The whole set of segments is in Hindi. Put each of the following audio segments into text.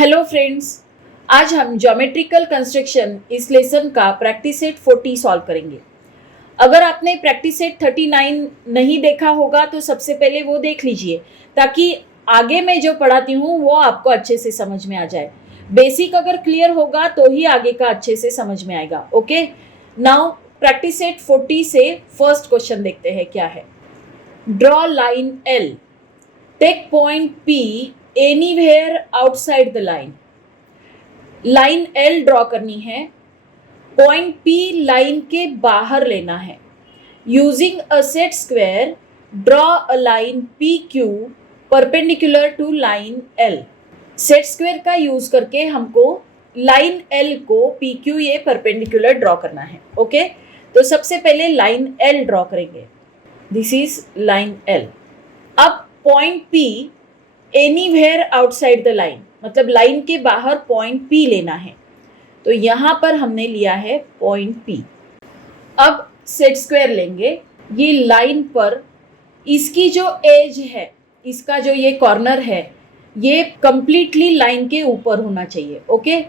हेलो फ्रेंड्स, आज हम ज्योमेट्रिकल कंस्ट्रक्शन इस लेसन का प्रैक्टिस सेट 40 सॉल्व करेंगे। अगर आपने प्रैक्टिस सेट 39 नहीं देखा होगा तो सबसे पहले वो देख लीजिए ताकि आगे मैं जो पढ़ाती हूँ वो आपको अच्छे से समझ में आ जाए। बेसिक अगर क्लियर होगा तो ही आगे का अच्छे से समझ में आएगा। ओके, नाउ प्रैक्टिस सेट 40 से फर्स्ट क्वेश्चन देखते हैं क्या है। Draw line L, take point P anywhere outside the line. Line L draw करनी है, पॉइंट पी लाइन के बाहर लेना है। Using a set square draw a line P Q perpendicular to line L. Set square का यूज करके हमको लाइन एल को पी क्यू ये परपेंडिकुलर ड्रॉ करना है। ओके, तो सबसे पहले लाइन एल ड्रॉ करेंगे। This is line L. अब point P anywhere outside the line, मतलब लाइन के बाहर पॉइंट पी लेना है। तो यहां पर हमने लिया है पॉइंट पी। अब सेट स्क्वायर लेंगे। ये लाइन पर इसकी जो एज है, इसका जो ये कॉर्नर है, ये कंप्लीटली लाइन के ऊपर होना चाहिए। ओके,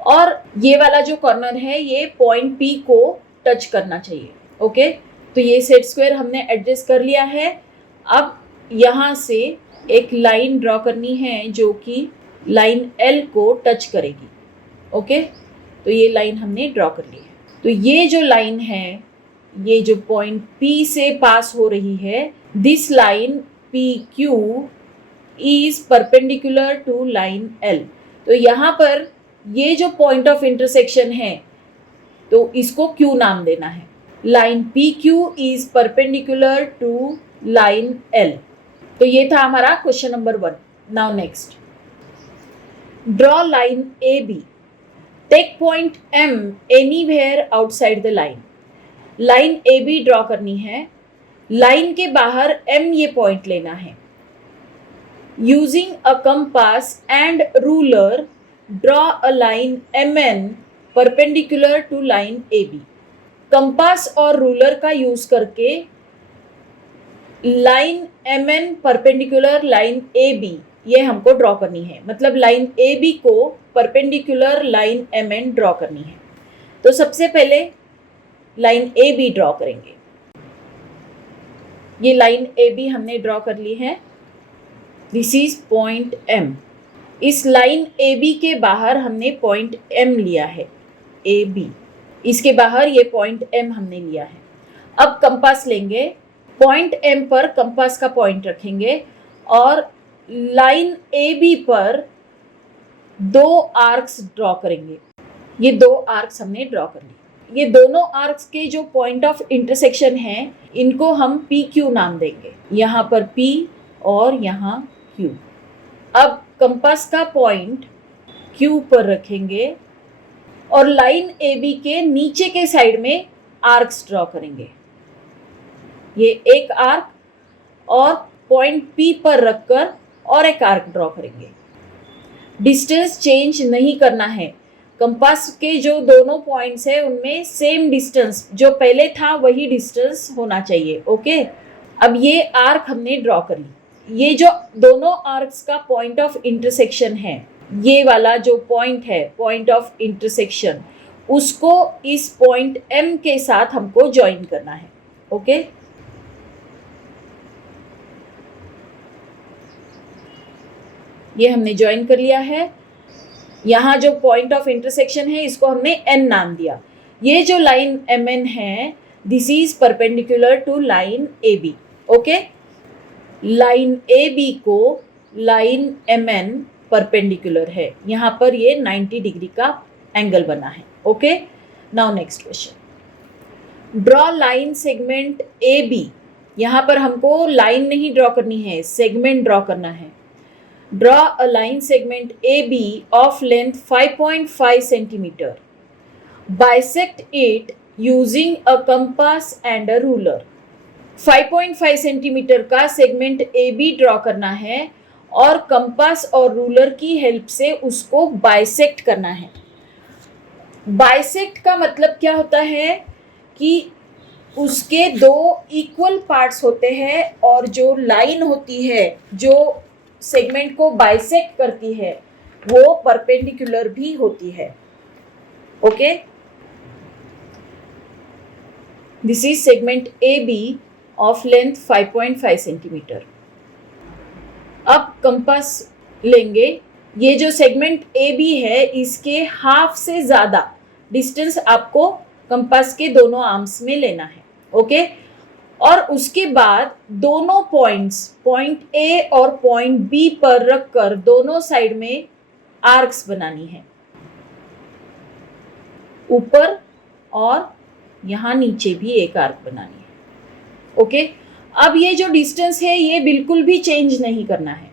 और ये वाला जो कॉर्नर है ये पॉइंट पी को टच करना चाहिए। ओके, तो ये सेट स्क्वायर हमने एडजस्ट कर लिया है। अब यहाँ से एक लाइन ड्रॉ करनी है जो कि लाइन एल को टच करेगी। ओके, तो ये लाइन हमने ड्रॉ कर ली है। तो ये जो लाइन है, ये जो पॉइंट पी से पास हो रही है, this line P Q is perpendicular to line L. तो यहाँ पर ये जो पॉइंट ऑफ इंटरसेक्शन है तो इसको क्यू नाम देना है। Line P Q is perpendicular to line L. तो ये था हमारा question number 1। Now next, draw line A B, take point M anywhere outside the line. Line A B draw करनी है, लाइन के बाहर एम ये पॉइंट लेना है। Using a compass and ruler draw a line M N perpendicular to line A B. Compass और रूलर का यूज करके line M N perpendicular line A B ये हमको ड्रॉ करनी है, मतलब लाइन ए बी को perpendicular line M N draw करनी है। तो सबसे पहले लाइन ए बी ड्रॉ करेंगे। ये लाइन ए बी हमने ड्रॉ कर ली है। This is point M. इस लाइन ए बी के बाहर हमने पॉइंट एम लिया है, ए बी। इसके बाहर ये पॉइंट एम हमने लिया है। अब कंपास लेंगे, पॉइंट एम पर कंपास का पॉइंट रखेंगे और लाइन ए बी पर 2 आर्क्स ड्रॉ करेंगे। ये 2 आर्क्स हमने ड्रॉ कर लिए। ये दोनों आर्क्स के जो पॉइंट ऑफ इंटरसेक्शन हैं इनको हम पी क्यू नाम देंगे। यहाँ पर पी और यहाँ क्यू। अब कंपास का पॉइंट क्यू पर रखेंगे और लाइन ए बी के नीचे के साइड में आर्क्स ड्रॉ करेंगे। ये एक आर्क और पॉइंट पी पर रखकर और एक आर्क ड्रॉ करेंगे। डिस्टेंस चेंज नहीं करना है। कंपास के जो दोनों पॉइंट्स है उनमें सेम डिस्टेंस, जो पहले था वही डिस्टेंस होना चाहिए। ओके, अब ये आर्क हमने ड्रॉ कर ली। ये जो दोनों आर्क्स का पॉइंट ऑफ इंटरसेक्शन है, ये वाला जो पॉइंट है पॉइंट ऑफ इंटरसेक्शन, उसको इस पॉइंट एम के साथ हमको ज्वाइन करना है। ओके, ये हमने ज्वाइन कर लिया है। यहाँ जो पॉइंट ऑफ इंटरसेक्शन है इसको हमने एन नाम दिया। ये जो लाइन एम एन है, this is perpendicular to line A B. Okay, line A B को लाइन एम एन परपेंडिकुलर है। यहाँ पर ये 90 डिग्री का एंगल बना है। Okay, now next question, draw line segment A B. यहाँ पर हमको लाइन नहीं ड्रॉ करनी है, सेगमेंट ड्रॉ करना है। Draw a line segment AB of length 5.5 centimeter. Bisect it using a compass and a ruler. 5.5 centimetre का सेगमेंट AB ड्रॉ करना है और कंपास और रूलर की हेल्प से उसको बाइसेक्ट करना है। बाइसेक्ट का मतलब क्या होता है कि उसके 2 इक्वल पार्ट्स होते हैं और जो लाइन होती है जो सेगमेंट को बाइसेक्ट करती है वो परपेंडिकुलर भी होती है। Okay, this is segment A B of length 5.5 centimetre. अब कंपास लेंगे, ये जो सेगमेंट ए बी है इसके हाफ से ज्यादा डिस्टेंस आपको कंपास के दोनों आर्म्स में लेना है। ओके, और उसके बाद दोनों पॉइंट्स, पॉइंट ए और पॉइंट बी पर रखकर दोनों साइड में आर्क्स बनानी है, ऊपर और यहां नीचे भी एक आर्क बनानी है। ओके, अब ये जो डिस्टेंस है ये बिल्कुल भी चेंज नहीं करना है,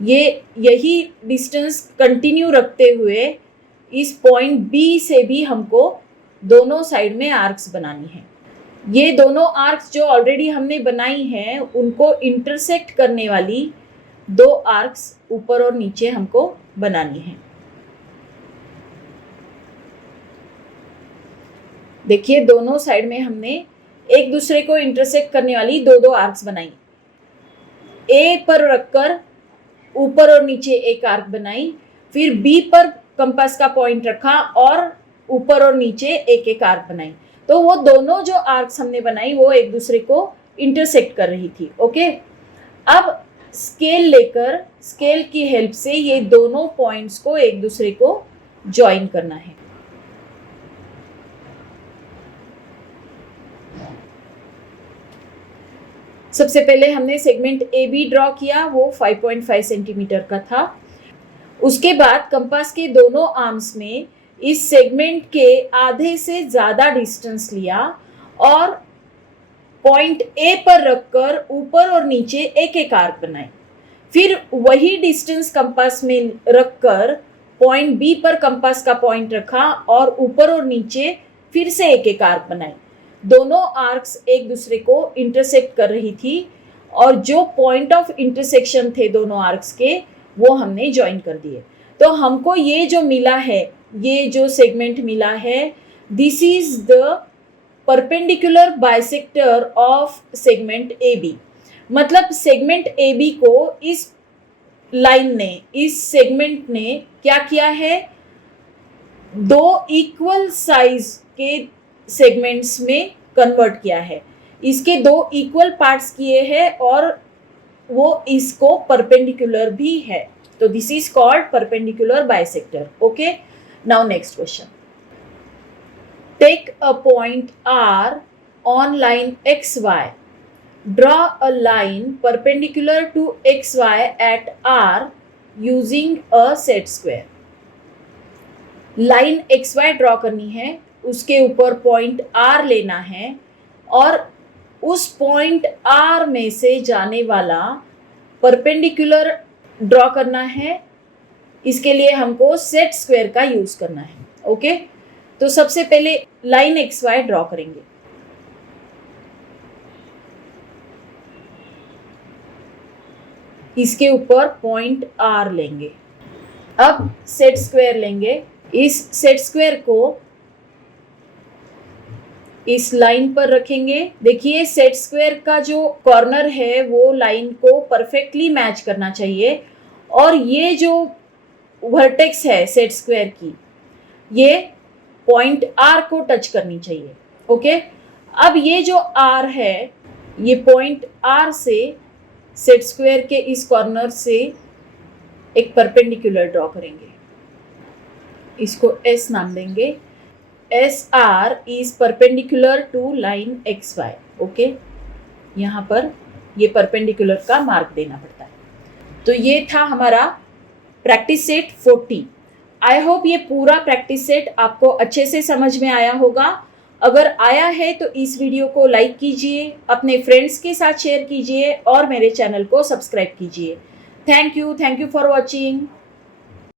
ये यही डिस्टेंस कंटिन्यू रखते हुए इस पॉइंट बी से भी हमको दोनों साइड में आर्क्स बनानी है। ये दोनों आर्क्स जो ऑलरेडी हमने बनाई हैं उनको इंटरसेक्ट करने वाली दो आर्क्स ऊपर और नीचे हमको बनानी है। देखिए दोनों साइड में हमने एक दूसरे को इंटरसेक्ट करने वाली दो दो आर्क्स बनाई। ए पर रखकर ऊपर और नीचे एक आर्क बनाई, फिर बी पर कंपास का पॉइंट रखा और ऊपर और नीचे एक एक आर्क बनाई। तो वो दोनों जो आर्क्स हमने बनाई वो एक दूसरे को इंटरसेक्ट कर रही थी। ओके, अब स्केल लेकर, स्केल की हेल्प से ये दोनों पॉइंट्स को एक दूसरे को ज्वाइन करना है। सबसे पहले हमने सेगमेंट ए बी ड्रॉ किया, वो 5.5 सेंटीमीटर का था। उसके बाद कंपास के दोनों आर्म्स में इस सेगमेंट के आधे से ज़्यादा डिस्टेंस लिया और पॉइंट ए पर रखकर ऊपर और नीचे एक एक आर्क बनाए। फिर वही डिस्टेंस कंपास में रखकर पॉइंट बी पर कंपास का पॉइंट रखा और ऊपर और नीचे फिर से एक एक आर्क बनाए। दोनों आर्क्स एक दूसरे को इंटरसेक्ट कर रही थी और जो पॉइंट ऑफ इंटरसेक्शन थे दोनों आर्क्स के वो हमने ज्वाइन कर दिए। तो हमको ये जो मिला है, ये जो सेगमेंट मिला है, this is the perpendicular bisector of segment A B. मतलब सेगमेंट ए बी को इस लाइन ने, इस सेगमेंट ने क्या किया है, दो इक्वल साइज के सेगमेंट्स में कन्वर्ट किया है। इसके दो इक्वल पार्ट्स किए हैं और वो इसको परपेंडिकुलर भी है। तो this is called perpendicular bisector. Okay, now next question. Take a point R on line X Y, draw a line perpendicular to X Y at R using a set square. Line X Y draw करनी है, उसके ऊपर पॉइंट आर लेना है और उस पॉइंट आर में से जाने वाला परपेंडिकुलर ड्रॉ करना है। इसके लिए हमको सेट स्क्वायर का यूज करना है। ओके, तो सबसे पहले लाइन एक्स वाई ड्रॉ करेंगे। इसके ऊपर पॉइंट आर लेंगे। अब सेट स्क्वायर लेंगे। इस सेट स्क्वायर को इस लाइन पर रखेंगे। देखिए सेट स्क्वायर का जो कॉर्नर है वो लाइन को परफेक्टली मैच करना चाहिए और ये जो वर्टेक्स है सेट स्क्वायर की, ये पॉइंट आर को टच करनी चाहिए। ओके, अब ये जो आर है, ये पॉइंट आर से सेट स्क्वायर के इस कॉर्नर से एक परपेंडिकुलर ड्रॉ करेंगे। इसको एस नाम देंगे। SR is perpendicular to line XY। Okay, यहाँ पर ये परपेंडिकुलर का मार्क देना पड़ता है। तो ये था हमारा प्रैक्टिस सेट 40। आई होप ये पूरा प्रैक्टिस सेट आपको अच्छे से समझ में आया होगा। अगर आया है तो इस वीडियो को लाइक कीजिए, अपने फ्रेंड्स के साथ शेयर कीजिए और मेरे चैनल को सब्सक्राइब कीजिए। Thank you for watching.